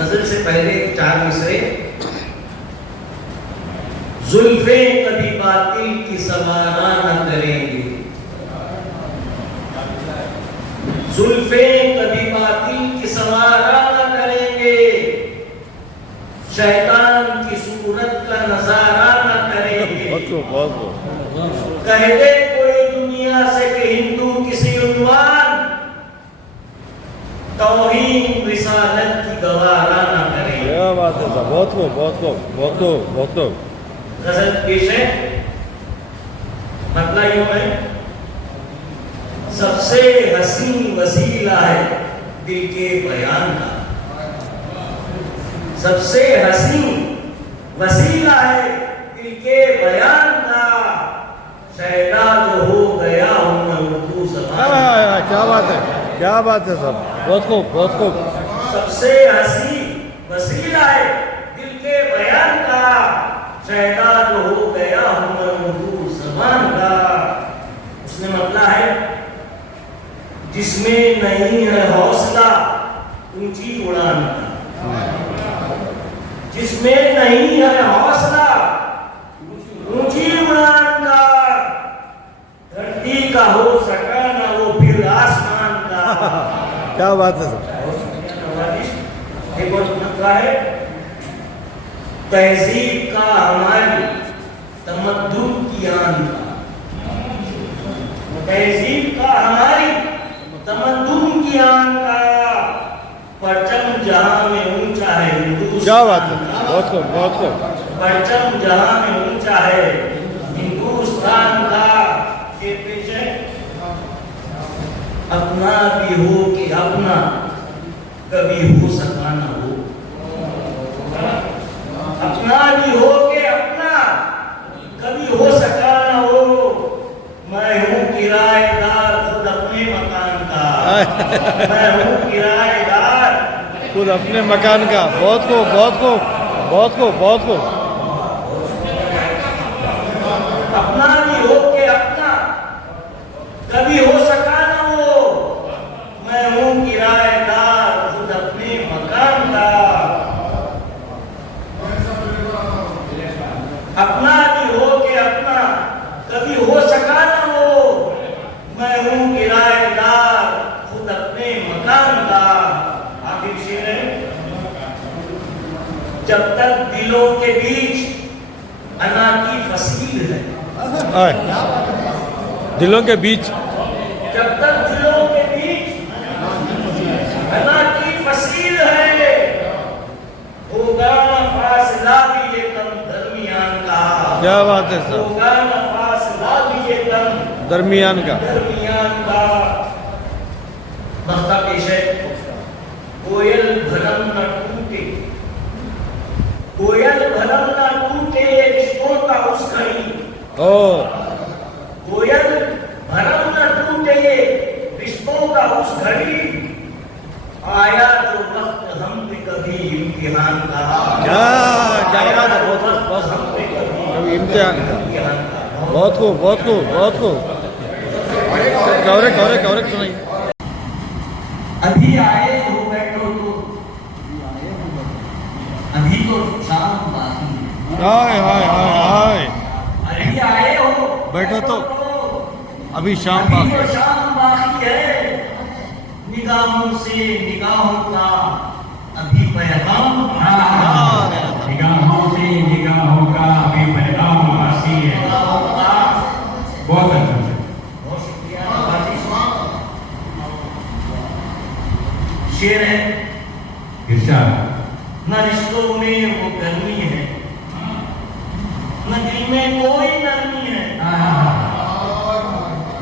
गजल से पहले 4 मिसरे। जुल्फे कभी बातिल की सवारा न करेंगे, जुल्फे कभी बातिल की सवारा न करेंगे, शैतान की सूरत का नजारा न करेंगे। कह दे कोई दुनिया से कि हिंदू किसी उन्वान, तौहीन रिसालत की गवारा न करेंगे। क्या बात है साहब, बहुत खूब, बहुत खूब, बहुत खूब, बहुत खूब। गजल पेश है, मतलब यूं है, सबसे हसीन वसीला है दिल के बयान का, सबसे हसीन वसीला है दिल के बयान का, शहदा जो हो गया हूं मैं उर्दू ज़बान का। क्या बात है, क्या बात है साहब, बहुत खूब, बहुत खूब। सबसे हसीन वसीला है दिल के बयान का, शहदा जो हो गया हूं मैं उर्दू ज़बान का। उसने मतलब है जिसमें नहीं है हौसला ऊंची उड़ान का, जिसमें नहीं है हौसला ऊंची उड़ान का, धरती का हो सका ना वो फिर आसमान का। क्या बात है साहब। एक और मतलब है तहजीब का हमारी तमद्दुन की आन का, तहजीब का हमारी तमद्दुन की आन का, परचम जहां में ऊंचा है हिंदुस्तान। क्या बात है, बहुत खूब, बहुत खूब। परचम जहां में ऊंचा है हिंदुस्तान का। ये पेश है, अपना भी हो कि अपना कभी हो सका ना हो, अपना भी हो कि अपना कभी हो सका ना हो, मैं हूँ किराएदार खुद अपने मकान का, मैं हूँ किराएदार खुद अपने मकान का। बहुत खूब, बहुत खूब, बहुत खूब, बहुत खूब। अपना भी हो के अपना कभी हो सका ना हो, मैं हूँ किराएदार खुद अपने मकान का। अपना भी हो के अपना कभी हो सका ना हो, मैं हूँ किराएदार खुद अपने मकान का। आखिर शेर है, जब तक दिलों के बीच अना की फसील है, दिलों के बीच, जब तक दिलों के बीच अना की फसील है, होगा न फासला भी ये कम दरमियान का। क्या बात है साहब, होगा न फासला भी ये कम दरमियान का। दरमियान का। मक्ता पेश है, कोयल भरम न टूटे, कोयल भरम न टूटे रिश्तों का उस घड़ी, ओ कोयल भरम न टूटे रिश्तों का उस घड़ी, आया जो वक्त हम पे कभी इम्तिहान का। क्या क्या बात है, बहुत खूब, बहुत हम पे कभी कभी इम्तिहान का। इम्तिहान का। बहुत खूब, बहुत खूब, बहुत खूब। कवरेज, कवरेज, कवरेज सुनाइए। अभी आए हो बैठो तो, अभी तो शाम बाकी है। हाय हाय हाय हाय, अभी आए हो बैठो तो अभी शाम अभी बाकी तो है। शाम बाकी है, निगाहों से निगाहों का अभी पैगाम। निगाहों से निगाहों का अभी पैगाम बाकी है। बहुत अच्छा, बहुत शुक्रिया। शेर है, इरशाद। न रिश्तों में वो गर्मी है, न दिल में कोई नरमी है,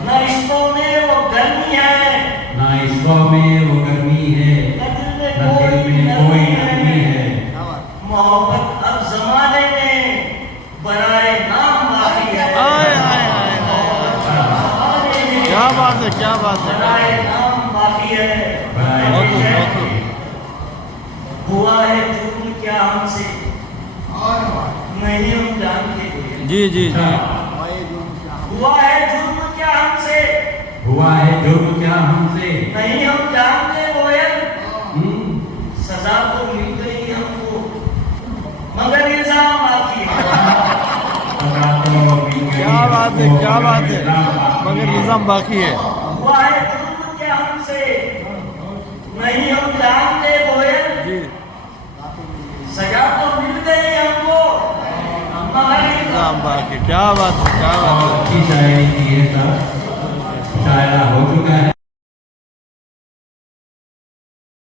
न रिश्तों में वो गर्मी है, ना इश्कों में वो गर्मी है, न दिल में ना दिल में कोई नरमी है। मोहब्बत अब जमाने में बनाए नाम बाकी है। हाय हाय हाय हाय, क्या बात है, क्या बात है। बनाए नाम बाकी है। बहुत खूब, बहुत खूब। हुआ है जुर्म क्या हमसे नहीं हम जानते, जी जी जी। हुआ है जुर्म क्या हमसे हुआ है जुर्म क्या हमसे नहीं हम जानते कोयल, सजा तो मिल गई हमको, मगर इल्जाम बाकी है। सजा तो मिल गई क्या बात है, क्या बात है, हमको, मगर निजाम बाकी है। हुआ है जुल्म क्या हमसे, नहीं हम जानते गोयल, जी सजा तो मिल गई हमको, मगर निजाम बाकी, क्या बात है, क्या बात है। बहुत अच्छी शायरी की है सर, शायरा हो चुका है।